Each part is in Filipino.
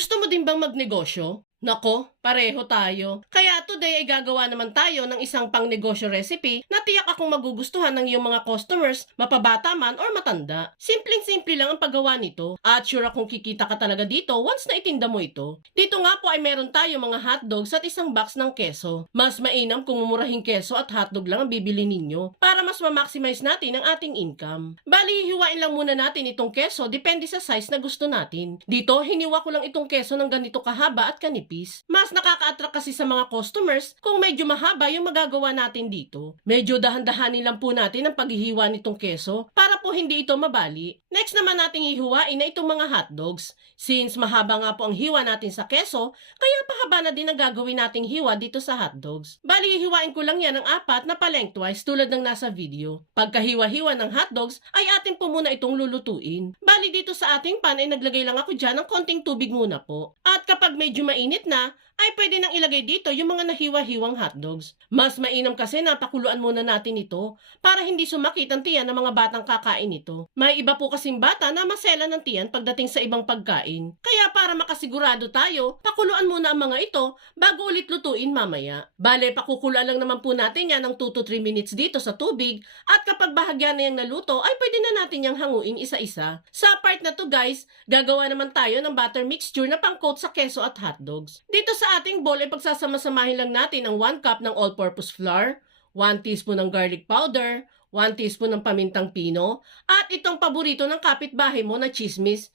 Gusto mo din bang magnegosyo? Nako, pareho tayo. Kaya today ay gagawa naman tayo ng isang pangnegosyo recipe na tiyak akong magugustuhan ng iyong mga customers, mapabata man or matanda. Simpleng-simple lang ang paggawa nito at sure akong kikita ka talaga dito once na itinda mo ito. Dito nga po ay meron tayo mga hotdogs at isang box ng keso. Mas mainam kung mumurahing keso at hotdog lang ang bibili ninyo para mas ma-maximize natin ang ating income. Bali, hiwain lang muna natin itong keso depende sa size na gusto natin. Dito, hiniwa ko lang itong keso ng ganito kahaba at kanipis. Mas nakaka-attract kasi sa mga customers kung medyo mahaba yung magagawa natin dito. Medyo dahan-dahanin lang po natin ang paghihiwa nitong keso para po hindi ito mabali. Next naman nating hihiwain na itong mga hotdogs. Since mahaba nga po ang hiwa natin sa keso, kaya pahaba na din ang gagawin nating hiwa dito sa hotdogs. Bali, hihiwain ko lang yan ng 4 na pa-lengthwise tulad ng nasa video. Pagkahiwa-hiwa ng hotdogs ay atin po muna itong lulutuin. Bali, dito sa ating pan ay naglagay lang ako dyan ng konting tubig muna po. At kapag medyo mainit na, ay pwede nang ilagay dito yung mga nahiwa-hiwang hotdogs. Mas mainam kasi na pakuluan muna natin ito para hindi sumakit ang tiyan ng mga batang kakain ito. May iba po kasing bata na masela ng tiyan pagdating sa ibang pagkain. Kaya para makasigurado tayo, pakuluan muna ang mga ito bago ulit lutuin mamaya. Bale, pakukuluan lang naman po natin yan ng 2 to 3 minutes dito sa tubig at kapag bahagya na yung naluto ay pwede na natin yung hanguin isa-isa. Sa part na to guys, gagawa naman tayo ng butter mixture na pang-coat sa keso at hotdogs. Dito sa ating bowl ay pagsasama-samahin lang natin ang 1 cup ng all-purpose flour, 1 teaspoon ng garlic powder, 1 teaspoon ng pamintang pino, at itong paborito ng kapitbahay mo na chismis.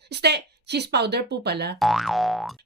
Cheese powder po pala.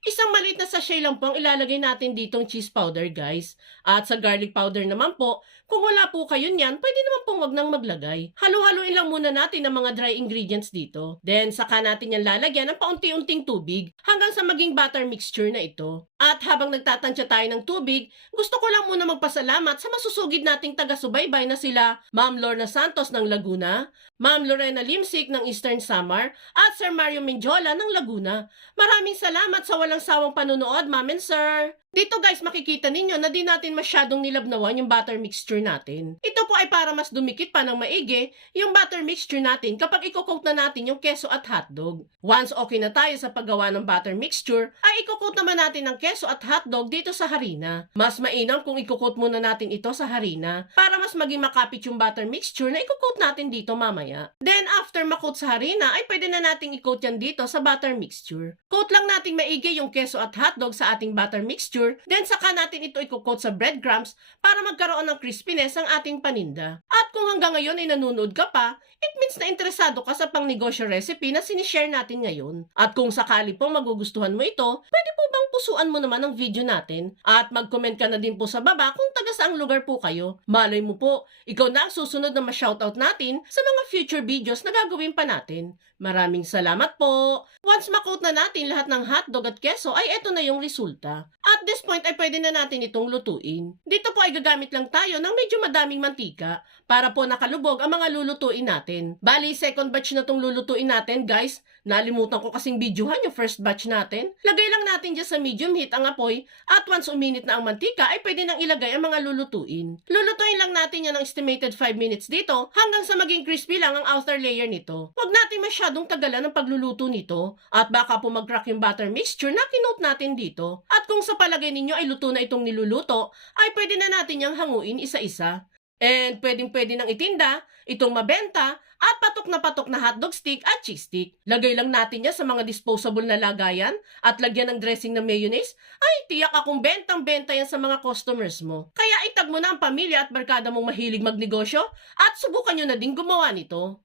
Isang maliit na sachet lang po ang ilalagay natin ditong cheese powder guys. At sa garlic powder naman po, kung wala po kayo niyan, pwede naman pong wag nang maglagay. Halo-haluin lang muna natin ang mga dry ingredients dito. Then saka natin yan lalagyan ng paunti-unting tubig hanggang sa maging butter mixture na ito. At habang nagtatansya tayo ng tubig, gusto ko lang muna magpasalamat sa masusugid nating taga-subaybay na sila Ma'am Lorna Santos ng Laguna, Ma'am Lorena Limsik ng Eastern Samar, at Sir Mario Menjola ng Laguna. Maraming salamat sa walang sawang panunood, Ma'am and Sir. Dito guys, makikita ninyo na di natin masyadong nilabnawan yung butter mixture natin. Ito po ay para mas dumikit pa ng maigi yung butter mixture natin kapag i-coat na natin yung keso at hotdog. Once okay na tayo sa paggawa ng butter mixture, ay i-coat naman natin ang keso at hotdog dito sa harina. Mas mainam kung i-coat muna natin ito sa harina para mas maging makapit yung butter mixture na i-coat natin dito mamaya. Then after makoat sa harina, ay pwede na nating i-coat yan dito sa butter mixture. Coat lang nating maigi yung keso at hotdog sa ating butter mixture. Then saka natin ito i-coat sa breadcrumbs para magkaroon ng crispiness ang ating paninda. At kung hanggang ngayon ay nanonood ka pa, it means na interesado ka sa pangnegosyo recipe na sinishare natin ngayon. At kung sakali pong magugustuhan mo ito, pwede po bang pusuan mo naman ang video natin? At mag-comment ka na din po sa baba kung taga saang lugar po kayo. Malay mo po, ikaw na ang susunod na ma-shoutout natin sa mga future videos na gagawin pa natin. Maraming salamat po! Once makoat na natin lahat ng hotdog at keso ay eto na yung resulta. At this point ay pwede na natin itong lutuin. Dito po ay gagamit lang tayo ng medyo madaming mantika para po nakalubog ang mga lulutuin natin. Bali, second batch na itong lulutuin natin guys. Nalimutan ko kasing videohan yung first batch natin. Lagay lang natin dyan sa medium heat ang apoy at once uminit na ang mantika ay pwede nang ilagay ang mga lulutuin. Lulutuin lang natin yan ng estimated 5 minutes dito hanggang sa maging crispy lang ang outer layer nito. Huwag natin masyadong tagalan ang pagluluto nito at baka po mag-crack yung butter mixture na kinoat natin dito. At kung sa palagay ninyo ay luto na itong niluluto, ay pwede na natin yang hanguin isa-isa. And pwedeng-pwede nang itinda, itong mabenta, at patok na hotdog stick at cheese stick. Lagay lang natin yan sa mga disposable na lagayan at lagyan ng dressing na mayonnaise. Ay, tiyak akong bentang-benta yan sa mga customers mo. Kaya itag mo na ang pamilya at barkada mong mahilig magnegosyo at subukan nyo na din gumawa nito.